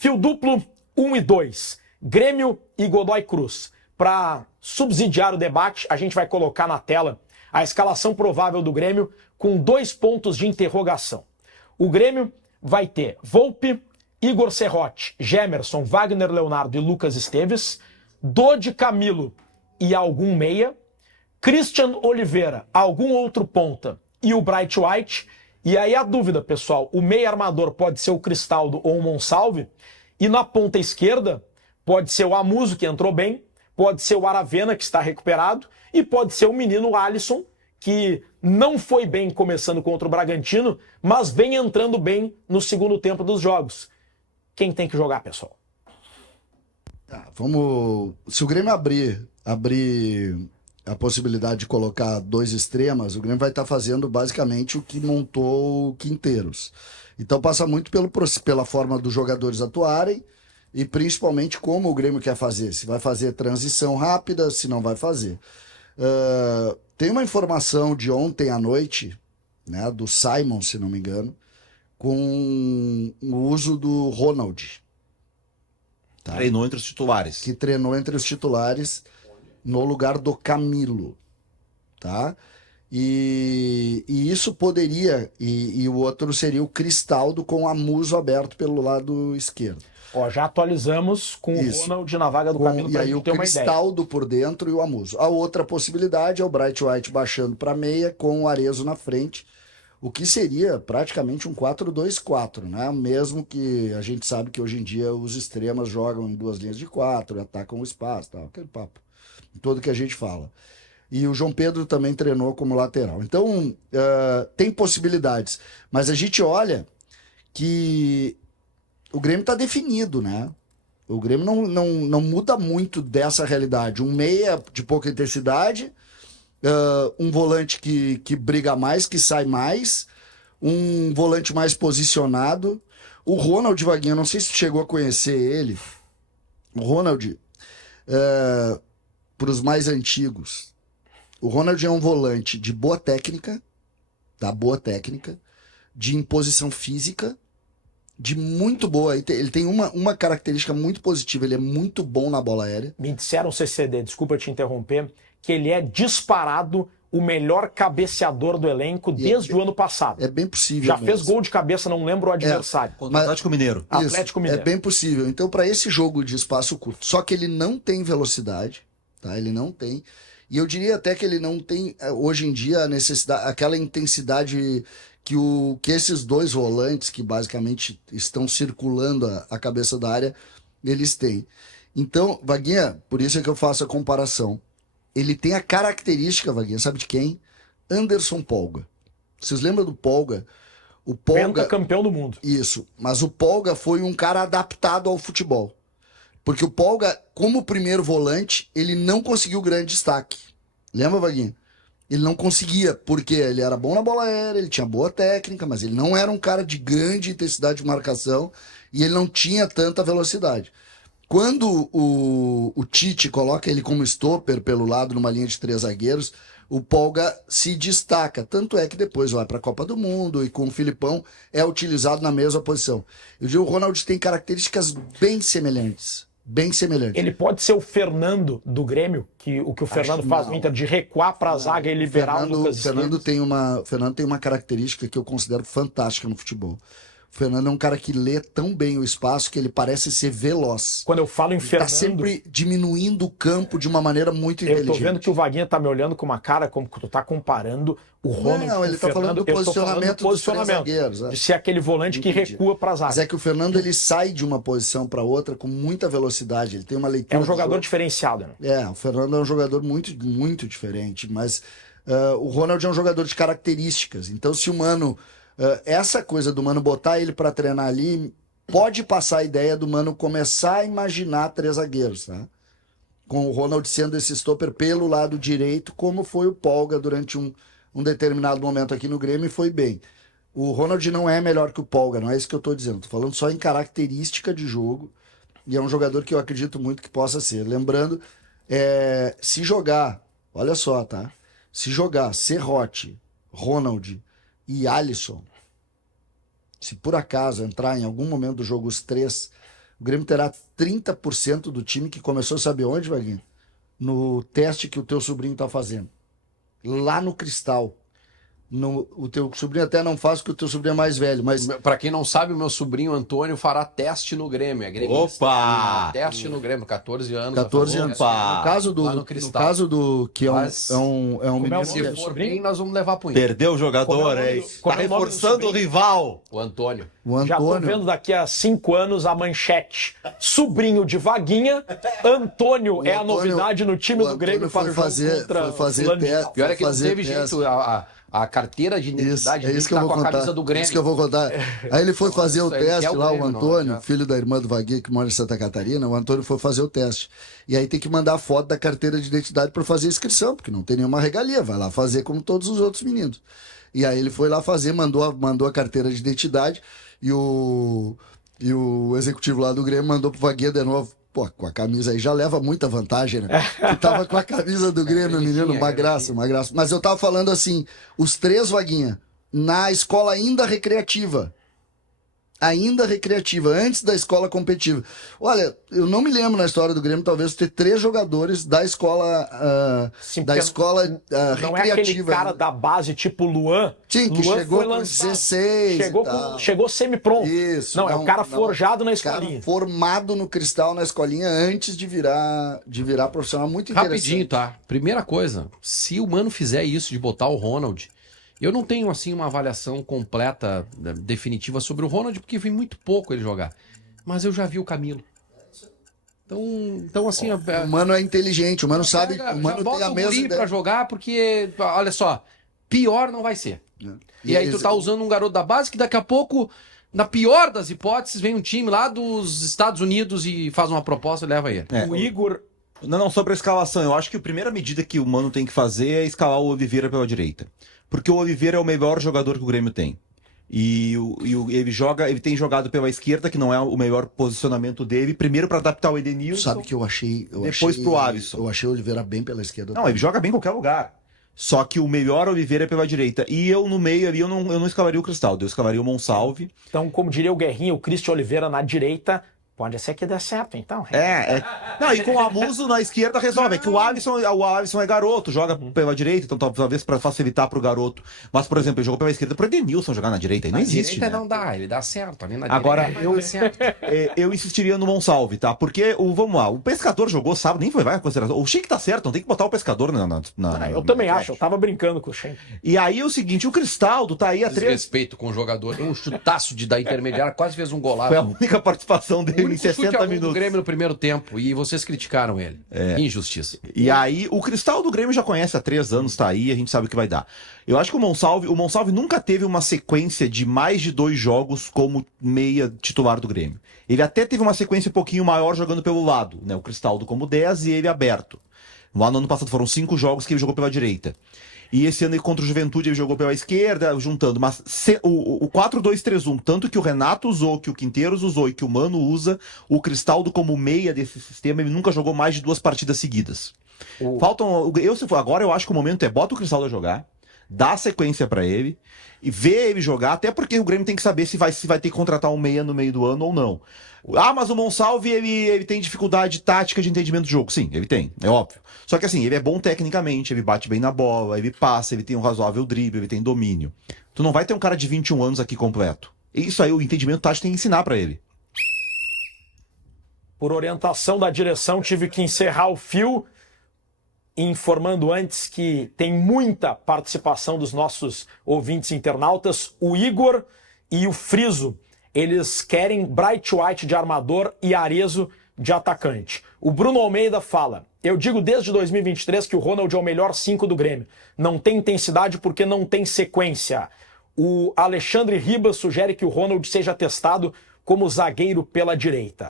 Fio duplo 1 e 2, Grêmio e Godoy Cruz. Para subsidiar o debate, a gente vai colocar na tela a escalação provável do Grêmio com 2 pontos de interrogação. O Grêmio vai ter Volpe, Igor Serrote, Gemerson, Wagner Leonardo e Lucas Esteves, Dodi Camilo e algum meia, Christian Oliveira, algum outro ponta e o Bright White. E aí a dúvida, pessoal, o meia armador pode ser o Cristaldo ou o Monsalve, e na ponta esquerda pode ser o Amuso, que entrou bem, pode ser o Aravena, que está recuperado, e pode ser o menino Alisson, que não foi bem começando contra o Bragantino, mas vem entrando bem no segundo tempo dos jogos. Quem tem que jogar, pessoal? Se o Grêmio abrir a possibilidade de colocar 2 extremas, o Grêmio vai estar fazendo basicamente o que montou o Quinteiros. Então passa muito pela forma dos jogadores atuarem e principalmente como o Grêmio quer fazer. Se vai fazer transição rápida, se não vai fazer. Tem uma informação de ontem à noite, né, do Simon, se não me engano, com o uso do Ronald. Tá? Treinou entre os titulares. Que treinou entre os titulares no lugar do Camilo. Tá? E isso poderia... E o outro seria o Cristaldo com o Amuso aberto pelo lado esquerdo. Ó, já atualizamos com o Ronald na vaga do Camilo para ter uma ideia. E aí o Cristaldo por dentro e o Amuso. A outra possibilidade é o Bright White baixando para meia com o Arezzo na frente, o que seria praticamente um 4-2-4, né? Mesmo que a gente sabe que hoje em dia os extremas jogam em 2 linhas de 4, atacam o espaço, tal, aquele papo todo que a gente fala. E o João Pedro também treinou como lateral. Então, tem possibilidades. Mas a gente olha que o Grêmio está definido, né? O Grêmio não muda muito dessa realidade. Um meia de pouca intensidade, um volante que briga mais, que sai mais, um volante mais posicionado. O Ronald, Vaguinho, não sei se chegou a conhecer ele. O Ronald, para os mais antigos, o Ronald é um volante de boa técnica, de imposição física, de muito boa. Ele tem uma característica muito positiva, ele é muito bom na bola aérea. Me disseram, CCD, desculpa te interromper, que ele é disparado o melhor cabeceador do elenco desde o ano passado. É bem possível. Já fez gol de cabeça, não lembro o adversário. Contra o Atlético Mineiro. Isso, Atlético Mineiro. É bem possível. Então, para esse jogo de espaço curto, só que ele não tem velocidade, tá? Ele não tem. E eu diria até que ele não tem, hoje em dia, a necessidade, aquela intensidade que esses 2 volantes, que basicamente estão circulando a cabeça da área, eles têm. Então, Vaguinha, por isso é que eu faço a comparação. Ele tem a característica, Vaguinha, sabe de quem? Anderson Polga. Vocês lembram do Polga? O Polga, campeão do mundo. Isso, mas o Polga foi um cara adaptado ao futebol. Porque o Polga, como primeiro volante, ele não conseguiu grande destaque. Lembra, Vaguinha? Ele não conseguia, porque ele era bom na bola aérea, ele tinha boa técnica, mas ele não era um cara de grande intensidade de marcação e ele não tinha tanta velocidade. Quando o Tite coloca ele como stopper pelo lado, numa linha de 3 zagueiros, o Polga se destaca. Tanto é que depois vai para a Copa do Mundo e com o Filipão é utilizado na mesma posição. Eu digo, o Ronald tem características bem semelhantes. Ele pode ser o Fernando do Grêmio, o que o Fernando faz no Inter, de recuar para a zaga e liberar o Lucas Fernando tem uma característica que eu considero fantástica no futebol. O Fernando é um cara que lê tão bem o espaço que ele parece ser veloz. Quando eu falo em Fernando... Está sempre diminuindo o campo de uma maneira muito inteligente. Eu tô vendo que o Vaguinha tá me olhando com uma cara como que tu tá comparando o Ronald com o Fernando. Não, ele tá falando do posicionamento dos 3 zagueiros. De ser aquele volante que recua para a zaga. Mas é que o Fernando, ele sai de uma posição para outra com muita velocidade. Ele tem uma leitura... É um jogador diferenciado, né? O Fernando é um jogador muito, muito diferente. Mas o Ronald é um jogador de características. Então, se o Mano... essa coisa do Mano botar ele para treinar ali, pode passar a ideia do Mano começar a imaginar 3 zagueiros, tá? Com o Ronald sendo esse stopper pelo lado direito, como foi o Polga durante um determinado momento aqui no Grêmio, e foi bem. O Ronald não é melhor que o Polga, não é isso que eu tô dizendo. Tô falando só em característica de jogo, e é um jogador que eu acredito muito que possa ser. Lembrando, se jogar, olha só, tá? Se jogar Serrote, Ronald e Alisson, se por acaso entrar em algum momento do jogo os 3, O Grêmio terá 30% do time que começou, sabe onde, Vaguinho? No teste que o teu sobrinho tá fazendo. Lá no Cristal. O teu sobrinho até não faz porque o teu sobrinho é mais velho, mas... Pra quem não sabe, o meu sobrinho Antônio fará teste no Grêmio. É gremista. Opa! Teste no Grêmio, 14 anos. 14 já falou, anos. Opa! No caso do, Lá no no Cristal. caso do que é um Mas- menino Se que- for bem, nós vamos levar pro Inter. Perdeu o jogador, Como é o nome é do- isso. como Tá é o nome do reforçando o sobrinho? rival. O Antônio. o Já tô Antônio. vendo daqui a 5 anos a manchete. Sobrinho de Vaguinha, Antônio é a Antônio- novidade no time o do Grêmio Antônio para foi o jogo fazer- contra foi fazer fulano de teste. tal. Pior é que não fazer teve teste. jeito. A carteira de Isso, identidade é dele isso que eu tá vou com a contar. camisa do Grêmio. Isso que eu vou contar. Aí ele foi fazer o Isso aí, que é teste o lá, o Grêmio, não Antônio, adianta. filho da irmã do Vaguinho que mora em Santa Catarina, o Antônio foi fazer o teste. E aí tem que mandar a foto da carteira de identidade para fazer a inscrição, porque não tem nenhuma regalia, vai lá fazer como todos os outros meninos. E aí ele foi lá fazer, mandou a carteira de identidade e o executivo lá do Grêmio mandou pro Vaguinha de novo. Pô, com a camisa aí já leva muita vantagem, né? Que tava com a camisa do Grêmio, menino, uma graça, uma graça. Mas eu tava falando assim, os três, Vaguinha, na escola ainda recreativa. Ainda recreativa, antes da escola competitiva. Olha, eu não me lembro na história do Grêmio, talvez, ter 3 jogadores da escola, Sim, da porque escola Não é aquele recreativa. cara da base tipo Luan. Sim, que Luan chegou foi com lançado, 16 e Chegou, tal. chegou semi-pronto. Isso. Não, é o cara não. forjado na Cara escolinha. formado no Cristal, na escolinha, antes de virar profissional. Muito interessante. Rapidinho, tá? Primeira coisa, se o Mano fizer isso de botar o Ronald, eu não tenho assim uma avaliação completa, definitiva sobre o Ronald, porque vi muito pouco ele jogar. Mas eu já vi o Camilo. Então assim, O Mano é inteligente, o Mano sabe, pega, o Mano já tem bota a o mesma guri ideia. pra jogar, porque, olha só, pior não vai ser. E aí tu tá usando um garoto da base que daqui a pouco, na pior das hipóteses, vem um time lá dos Estados Unidos e faz uma proposta e leva ele. O Igor. Não, sobre a escalação, eu acho que a primeira medida que o Mano tem que fazer é escalar o Oliveira pela direita. Porque o Oliveira é o melhor jogador que o Grêmio tem. Ele tem jogado pela esquerda, que não é o melhor posicionamento dele, primeiro para adaptar o Edenilson. Sabe que eu achei. Depois pro Alisson. Eu achei o Oliveira bem pela esquerda. Não, ele joga bem em qualquer lugar. Só que o melhor Oliveira é pela direita. E eu no meio ali, eu não escalaria o Cristal, eu escalaria o Monsalve. Então, como diria o Guerrinha, o Cristian Oliveira na direita. Pode ser que dê certo, então. Não, e com o Amuso na esquerda resolve. É que o Alisson é garoto, joga pela direita, então talvez para facilitar pro garoto. Mas, por exemplo, ele jogou pela esquerda pro Edenilson jogar na direita. Aí não Na existe. direita Né? não dá, ele dá certo. Ali na Agora, direita não dá certo. Eu insistiria no Monsalve, tá? Porque, vamos lá, o Pescador jogou sábado, nem vai a consideração. O Sheik tá certo, não tem que botar o Pescador Eu também acho, eu tava brincando com o Shen. E aí o seguinte, o Cristaldo tá aí a 3. Desrespeito com o jogador. Deu um chutaço da intermediária, quase fez um golaço. Foi a única participação O dele em único chute 60 a gol do minutos. Grêmio no primeiro tempo e vocês criticaram ele. Injustiça. E aí, o Cristal do Grêmio já conhece há 3 anos, tá aí, a gente sabe o que vai dar. Eu acho que o Monsalve nunca teve uma sequência de mais de 2 jogos como meia titular do Grêmio. Ele até teve uma sequência um pouquinho maior jogando pelo lado, né? O Cristaldo como 10 e ele aberto. Lá no ano passado foram 5 jogos que ele jogou pela direita. E esse ano contra o Juventude ele jogou pela esquerda, juntando. Mas o 4-2-3-1, tanto que o Renato usou, que o Quinteiros usou e que o Mano usa, o Cristaldo como meia desse sistema, ele nunca jogou mais de 2 partidas seguidas. Agora eu acho que o momento é bota o Cristaldo a jogar, dá sequência pra ele e vê ele jogar, até porque o Grêmio tem que saber se vai ter que contratar um meia no meio do ano ou não. Mas o Monsalve, ele tem dificuldade tática de entendimento do jogo. Sim, ele tem, é óbvio. Só que assim, ele é bom tecnicamente, ele bate bem na bola, ele passa, ele tem um razoável drible, ele tem domínio. Tu não vai ter um cara de 21 anos aqui completo. Isso aí, o entendimento tático tem que ensinar pra ele. Por orientação da direção, tive que encerrar o fio, informando antes que tem muita participação dos nossos ouvintes internautas. O Igor e o Friso, eles querem Bright White de armador e Arezzo de atacante. O Bruno Almeida fala: eu digo desde 2023 que o Ronald é o melhor 5 do Grêmio. Não tem intensidade porque não tem sequência. O Alexandre Ribas sugere que o Ronald seja testado como zagueiro pela direita.